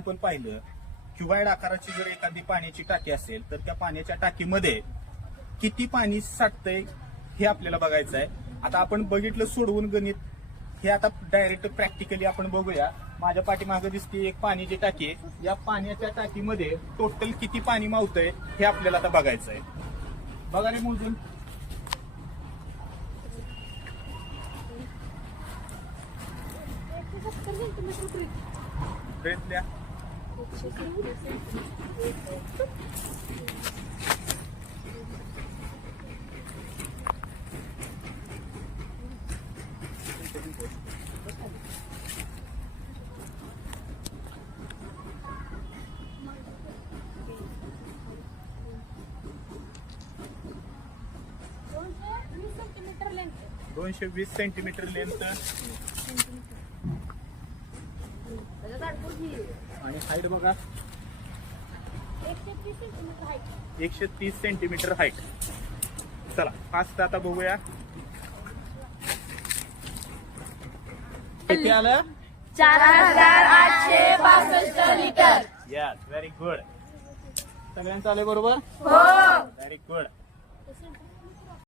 आपण पाहिलं क्युबाईड आकाराची जर एखादी पाण्याची टाकी असेल तर त्या पाण्याच्या टाकीमध्ये किती पाणी साठतंय हे आपल्याला बघायचं आहे. आता आपण बघितलं सोडवून गणित, हे आता डायरेक्ट प्रॅक्टिकली आपण बघूया. माझ्या पाठीमागे दिसते एक पाण्याची टाकी आहे. या पाण्याच्या टाकीमध्ये टोटल किती पाणी मावतंय हे आपल्याला आता बघायचं आहे. बघा रे मोजून. ब्रेथ द्या. 220 सेंटीमीटर लेंथ आणि हाईट बघा 130 सेंटीमीटर हाईट. चला फास्ट आता बघूया किती आलं. 4865 लिटर. Yes, very good. सगळ्यांचं आले बरोबर. हो. Very good.